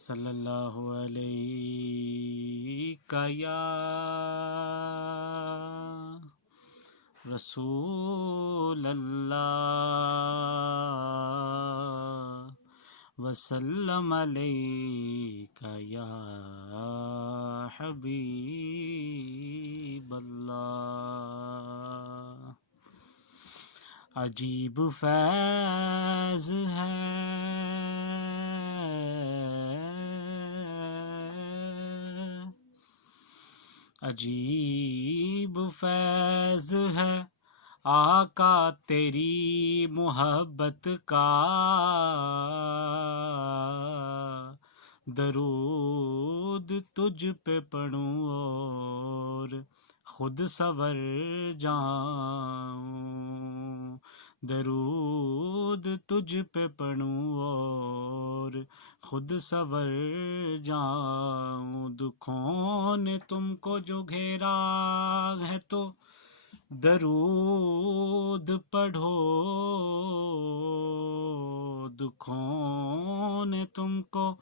صلی اللہ علیہ یا رسول اللہ وسلم علیک یا حبیب اللہ۔ عجیب فیض ہے عجیب فیض ہے آقا تیری محبت کا، درود تجھ پہ پڑھوں اور خود سنور جاؤں، درود تجھ پہ پڑھوں اور خود سنور جاؤں۔ دکھوں نے تم کو جو گھیرا ہے تو درود پڑھو، دکھوں نے تم کو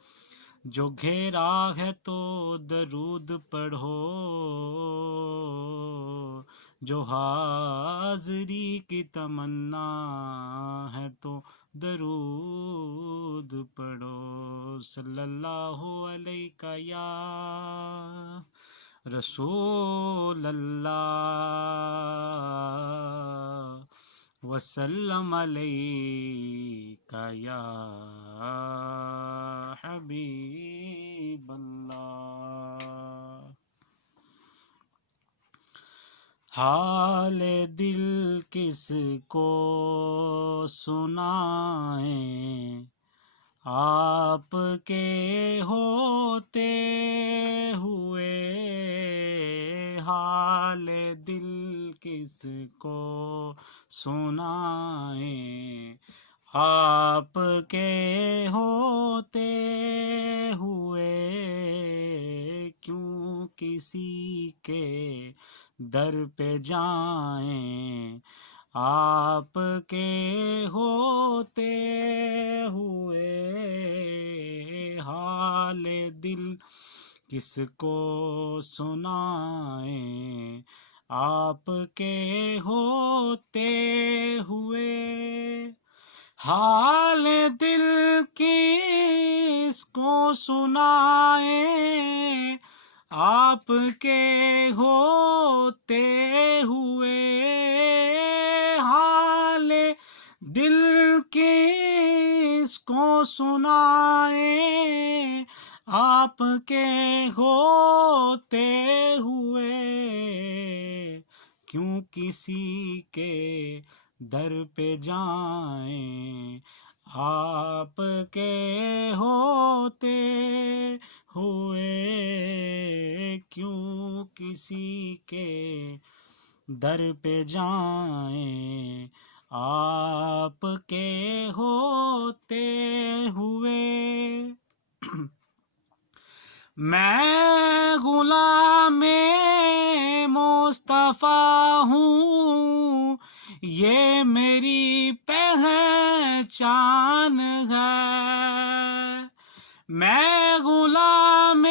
جو گھیرا ہے تو درود پڑھو، جو حاضری کی تمنا ہے تو درود پڑھو۔ صلی اللہ علیہ یا رسول اللہ وسلم علیک یا حبیب اللہ۔ حال دل کس کو سنائیں، آپ کے ہوتے ہوئے، حال دل کس کو سنائیں، آپ کے ہوتے ہوئے، کیوں کسی کے در پہ جائیں، آپ کے ہوتے ہوئے، حال دل کس کو سنائیں، آپ کے ہوتے ہوئے، حال دل کس کو سنائیں، آپ کے ہوتے ہوئے، حال دل کس کو سنائیں، آپ کے ہوتے ہوئے، کیوں کسی کے در پہ جائیں، آپ کے ہوتے ہوئے، کیوں کسی کے در پہ جائیں، آپ کے ہوتے ہوئے۔ میں غلام مصطفیٰ ہوں، یہ میری پہچان ہے، میں غلام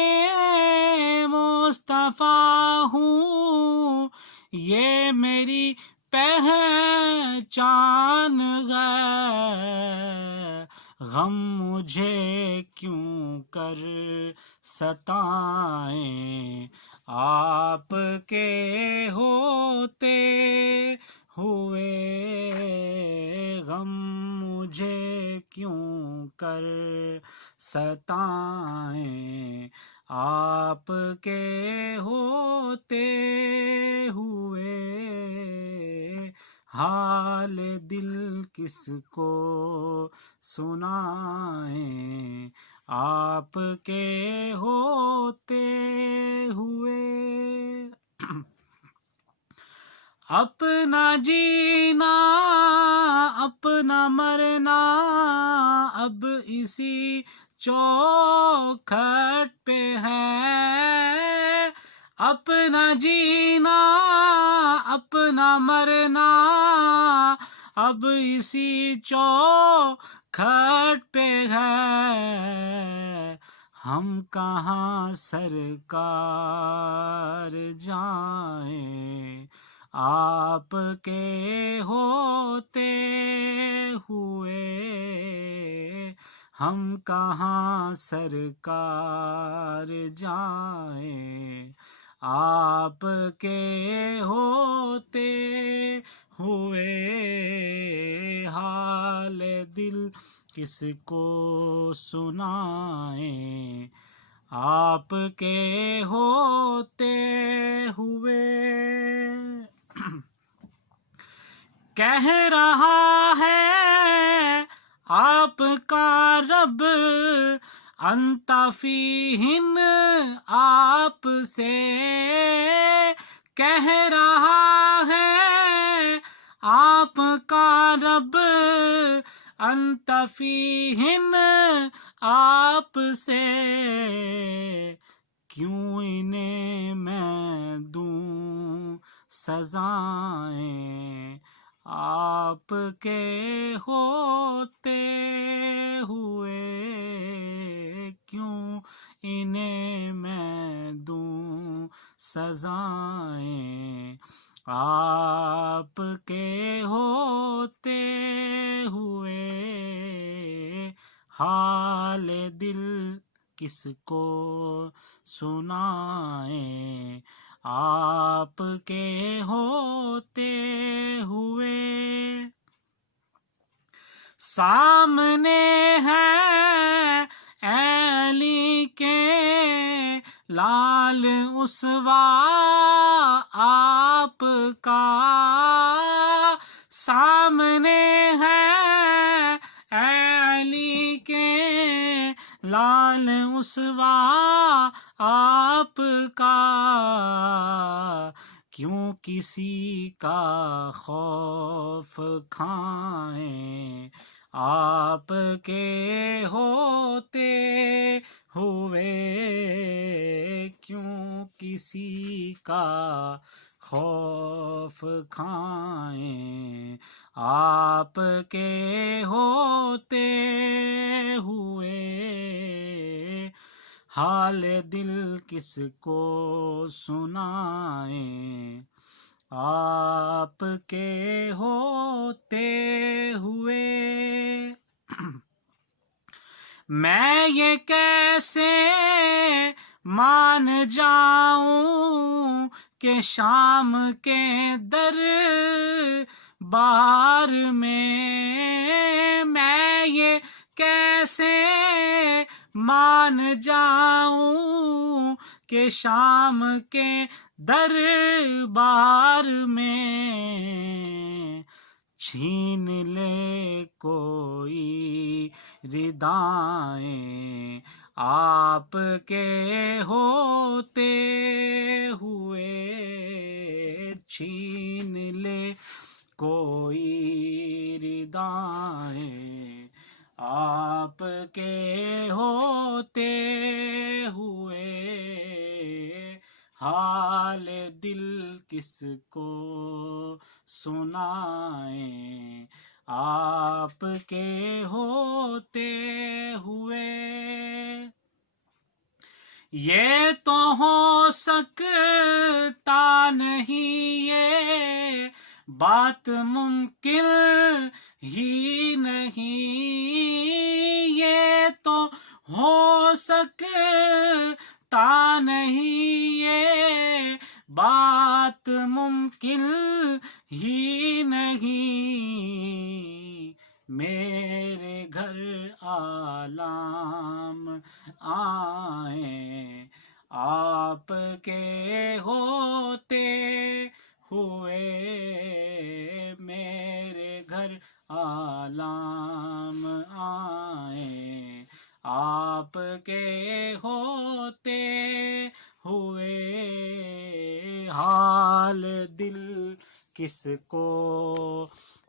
مصطفیٰ ہوں، یہ میری پہچان ہے، غم مجھے کیوں کر ستائیں، آپ کے ہوتے ہوئے، غم مجھے کیوں کر ستائیں، آپ کے ہوتے ہوئے، حال دل کس کو سنائیں، آپ کے ہوتے ہوئے۔ اپنا جینا اپنا مرنا اب اسی چوکھٹ پہ ہے، اپنا جینا اپنا مرنا اب اسی چوکھٹ پہ ہے، ہم کہاں سرکار جائیں آپ کے ہوتے ہوئے، ہم کہاں سرکار جائیں آپ کے ہوتے ہوئے، حال دل کس کو سنائیں آپ کے ہوتے ہوئے۔ کہہ رہا ہے آپ کا رب انت فیہن آپ سے، کہہ رہا ہے آپ کا رب انت فیہن آپ سے، کیوں انہیں میں دوں سزائیں آپ کے ہوتے ہوئے، کیوں انہیں میں دوں سزائیں آپ کے ہوتے ہوئے، حال دل کس کو سنائیں آپ کے ہوتے ہوئے۔ سامنے ہے علی کے لال اسوا آپ کا، سامنے ہے علی کے لال اسوا آپ کا، کیوں کسی کا خوف کھائیں آپ کے ہوتے ہوئے، کیوں کسی کا خوف کھائیں آپ کے ہوتے ہوئے، حال دل کس کو سنائیں آپ کے ہوتے ہوئے۔ میں یہ کیسے مان جاؤں کہ شام کے در بار میں یہ کیسے مان جاؤں کہ شام کے در بار میں چھین لے کوئی ردائیں آپ کے ہوتے ہوئے، چھین لے کوئی ردائیں آپ کے ہوتے ہوئے، حال دل کس کو سنائیں آپ کے ہوتے ہوئے۔ یہ تو ہو سکتا نہیں، یہ بات ممکن ہی نہیں، یہ تو ہو سکتا نہیں، یہ بات ممکن ہی نہیں، میرے گھر عالم آئیں آپ کے ہوتے ہوئے، میرے گھر عالم آئیں آپ کے ہوتے ہوئے، حال دل کس کو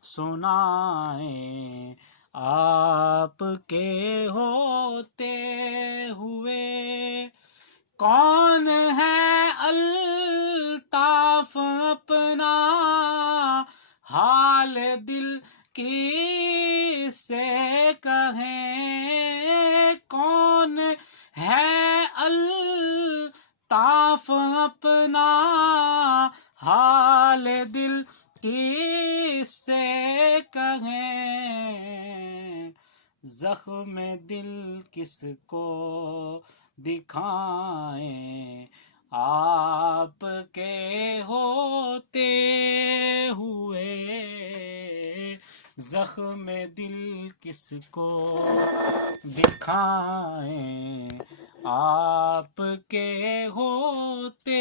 سنائیں آپ کے ہوتے ہوئے۔ کون ہے الطاف اپنا حال دل کی سے کہیں، کون ہے اپنا حال دل کس سے کہیں، زخم دل کس کو دکھائیں، آپ کے ہوتے ہوئے زخم دل کس کو دکھائیں، آپ کے ہوتے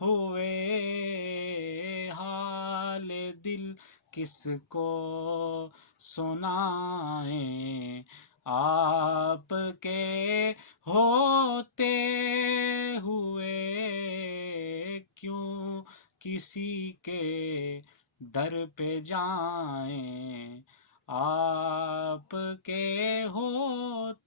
ہوئے حال دل کس کو سنائیں، آپ کے ہوتے ہوئے کیوں کسی کے در پہ جائیں، آپ کے ہوتے